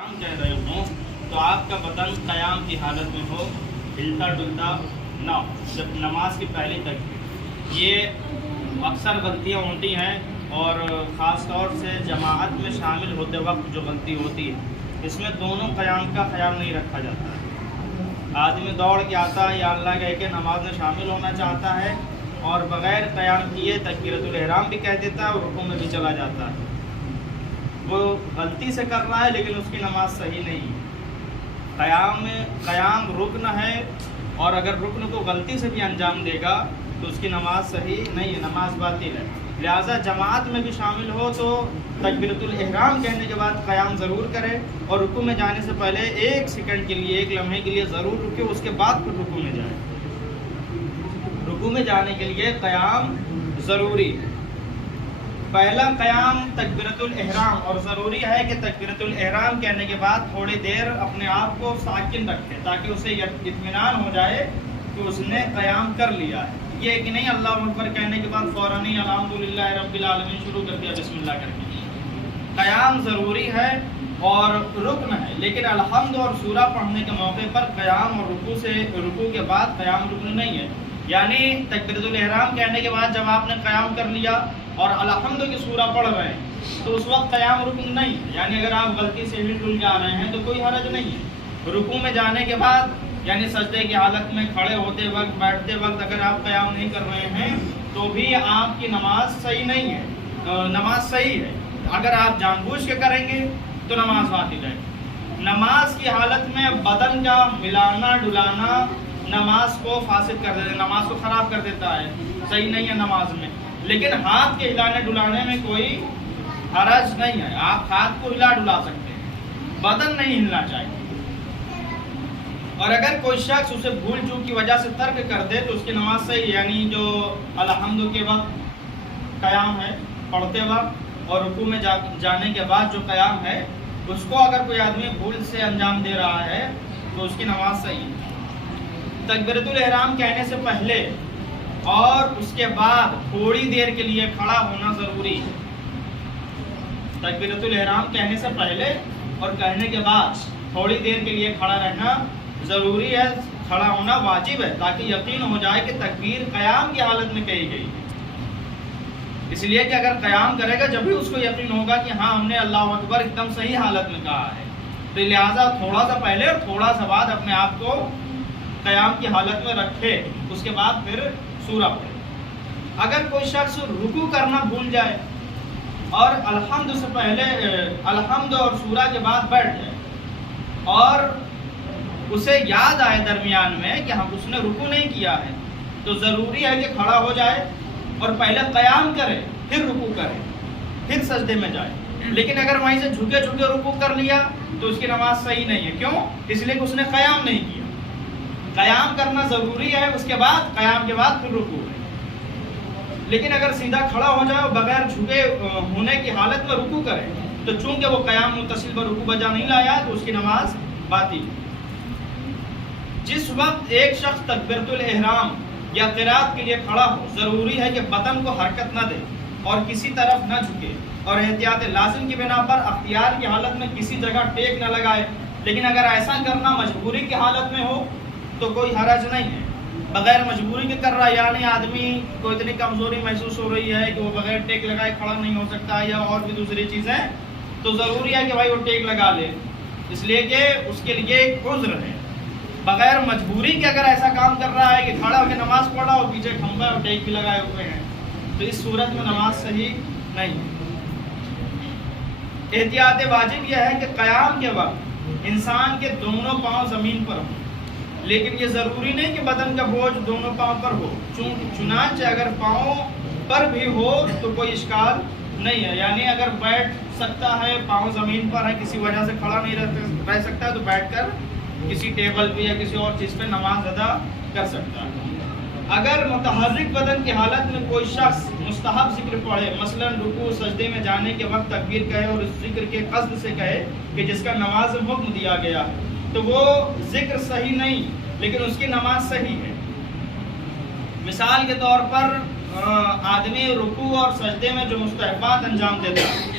قیام کہہ رہے ہوں تو آپ کا بدن قیام کی حالت میں ہو، ہلتا ڈلتا نہ ہو جب نماز کی پہلی تک۔ یہ اکثر غلطیاں ہوتی ہیں اور خاص طور سے جماعت میں شامل ہوتے وقت جو غلطی ہوتی ہے اس میں دونوں قیام کا خیال نہیں رکھا جاتا ہے۔ آدمی دوڑ کے آتا ہے یا اللہ کہہ کے نماز میں شامل ہونا چاہتا ہے اور بغیر قیام کیے تکبیرۃ الاحرام بھی کہہ دیتا ہے اور رکوع میں بھی چلا جاتا ہے۔ وہ غلطی سے کر رہا ہے لیکن اس کی نماز صحیح نہیں ہے۔ قیام رکن ہے اور اگر رکن کو غلطی سے بھی انجام دے گا تو اس کی نماز صحیح نہیں ہے، نماز باطل ہے۔ لہٰذا جماعت میں بھی شامل ہو تو تکبیرۃ الاحرام کہنے کے بعد قیام ضرور کرے اور رکوع میں جانے سے پہلے 1 سیکنڈ کے لیے 1 لمحے کے لیے ضرور رکے، اس کے بعد پھر رکوع میں جائے۔ رکوع میں جانے کے لیے قیام ضروری ہے۔ پہلا قیام تکبیرۃ الاحرام، اور ضروری ہے کہ تکبیرۃ الاحرام کہنے کے بعد تھوڑی دیر اپنے آپ کو ساکن رکھے تاکہ اسے اطمینان ہو جائے کہ اس نے قیام کر لیا ہے۔ یہ کہ نہیں اللہ اکبر کہنے کے بعد فوراً ہی الحمدللہ رب العالمین شروع کر دیا بسم اللہ کر کے۔ قیام ضروری ہے اور رکن ہے، لیکن الحمد اور سورہ پڑھنے کے موقع پر قیام اور رکوع کے بعد قیام رکن نہیں ہے۔ یعنی تکبیرۃ الاحرام کہنے کے بعد جب آپ نے قیام کر لیا اور الحمد کی سورہ پڑھ رہے ہیں تو اس وقت قیام رکن نہیں ہے۔ یعنی اگر آپ غلطی سے ہل ڈل جا رہے ہیں تو کوئی حرج نہیں ہے۔ رکوع میں جانے کے بعد یعنی سجدے کی حالت میں کھڑے ہوتے وقت بیٹھتے وقت اگر آپ قیام نہیں کر رہے ہیں تو بھی آپ کی نماز صحیح نہیں ہے، نماز صحیح ہے۔ اگر آپ جان بوجھ کے کریں گے تو نماز باطل ہے۔ نماز کی حالت میں بدن کا ہلانا ڈلانا نماز کو فاسد کر دیتا ہے، نماز کو خراب کر دیتا ہے، صحیح نہیں ہے نماز میں۔ لیکن ہاتھ کے ہلانے ڈلانے میں کوئی حرج نہیں ہے، آپ ہاتھ کو ہلا ڈلا سکتے ہیں، بدن نہیں ہلنا چاہیے۔ اور اگر کوئی شخص اسے بھول چوک کی وجہ سے ترک کر دے تو اس کی نماز صحیح ہے۔ یعنی جو الحمد کے وقت قیام ہے پڑھتے وقت اور رکوع میں جانے کے بعد جو قیام ہے اس کو اگر کوئی آدمی بھول سے انجام دے رہا ہے تو اس کی نماز صحیح ہے۔ تکبیرۃ الاحرام کہنے سے پہلے اور اس کے بعد تھوڑی دیر کے لیے کھڑا ہونا ضروری ہے۔ تکبیرۃ الاحرام کہنے سے پہلے اور کہنے کے بعد تھوڑی دیر کے لیے کھڑا رہنا ضروری ہے، کھڑا ہونا واجب ہے تاکہ یقین ہو جائے کہ تکبیر قیام کی حالت میں کہی گئی ہے۔ اس لیے کہ اگر قیام کرے گا جب بھی اس کو یقین ہوگا کہ ہاں ہم نے اللہ اکبر ایک دم صحیح حالت میں کہا ہے، تو لہٰذا تھوڑا سا پہلے اور تھوڑا سا بعد اپنے آپ کو قیام کی حالت میں رکھے، اس کے بعد پھر سورہ پڑھے۔ اگر کوئی شخص رکوع کرنا بھول جائے اور الحمد سے پہلے الحمد اور سورہ کے بعد بیٹھ جائے اور اسے یاد آئے درمیان میں کہ ہم اس نے رکوع نہیں کیا ہے تو ضروری ہے کہ کھڑا ہو جائے اور پہلے قیام کرے پھر رکوع کرے پھر سجدے میں جائے۔ لیکن اگر وہیں سے جھکے جھکے رکوع کر لیا تو اس کی نماز صحیح نہیں ہے۔ کیوں؟ اس لیے کہ اس نے قیام نہیں کیا۔ قیام کرنا ضروری ہے، اس کے بعد قیام کے بعد پھر رکوع ہے۔ لیکن اگر سیدھا کھڑا ہو جائے اور بغیر جھکے ہونے کی حالت میں رکوع کرے تو چونکہ وہ قیام متصل پر رکوع بجا نہیں لایا تو اس کی نماز باطل ہے۔ جس وقت ایک شخص تکبیرۃ الاحرام یا قرات کے لیے کھڑا ہو ضروری ہے کہ بدن کو حرکت نہ دے اور کسی طرف نہ جھکے اور احتیاط لازم کی بنا پر اختیار کی حالت میں کسی جگہ ٹیک نہ لگائے۔ لیکن اگر ایسا کرنا مجبوری کی حالت میں ہو تو کوئی حرج نہیں ہے۔ بغیر مجبوری کے کر رہا ہے، یعنی آدمی کو اتنی کمزوری محسوس ہو رہی ہے کہ وہ بغیر ٹیک لگائے کھڑا نہیں ہو سکتا یا اور بھی دوسری چیزیں، تو ضروری ہے کہ بھائی وہ ٹیک لگا لے، اس لیے کہ اس کے لیے ایک عذر ہے۔ بغیر مجبوری کے اگر ایسا کام کر رہا ہے کہ کھڑا ہو کے نماز پڑھا اور پیچھے کھمبا اور ٹیک بھی لگائے ہوئے ہیں تو اس صورت میں نماز صحیح نہیں ہے۔ احتیاط واجب یہ ہے کہ قیام کے وقت انسان کے دونوں پاؤں زمین پر ہوں، لیکن یہ ضروری نہیں کہ بدن کا بوجھ دونوں پاؤں پر ہو، چنانچہ اگر پاؤں پر بھی ہو تو کوئی اشکال نہیں ہے۔ یعنی اگر بیٹھ سکتا ہے، پاؤں زمین پر ہے، کسی وجہ سے کھڑا نہیں رہ سکتا ہے تو بیٹھ کر کسی ٹیبل پہ یا کسی اور چیز پہ نماز ادا کر سکتا ہے۔ اگر متحرک بدن کی حالت میں کوئی شخص مستحب ذکر پڑھے، مثلا رکوع سجدے میں جانے کے وقت تکبیر کہے اور اس ذکر کے قصد سے کہے کہ جس کا نماز میں حکم دیا گیا تو وہ ذکر صحیح نہیں لیکن اس کی نماز صحیح ہے۔ مثال کے طور پر آدمی رکوع اور سجدے میں جو مستحبات انجام دیتا ہے،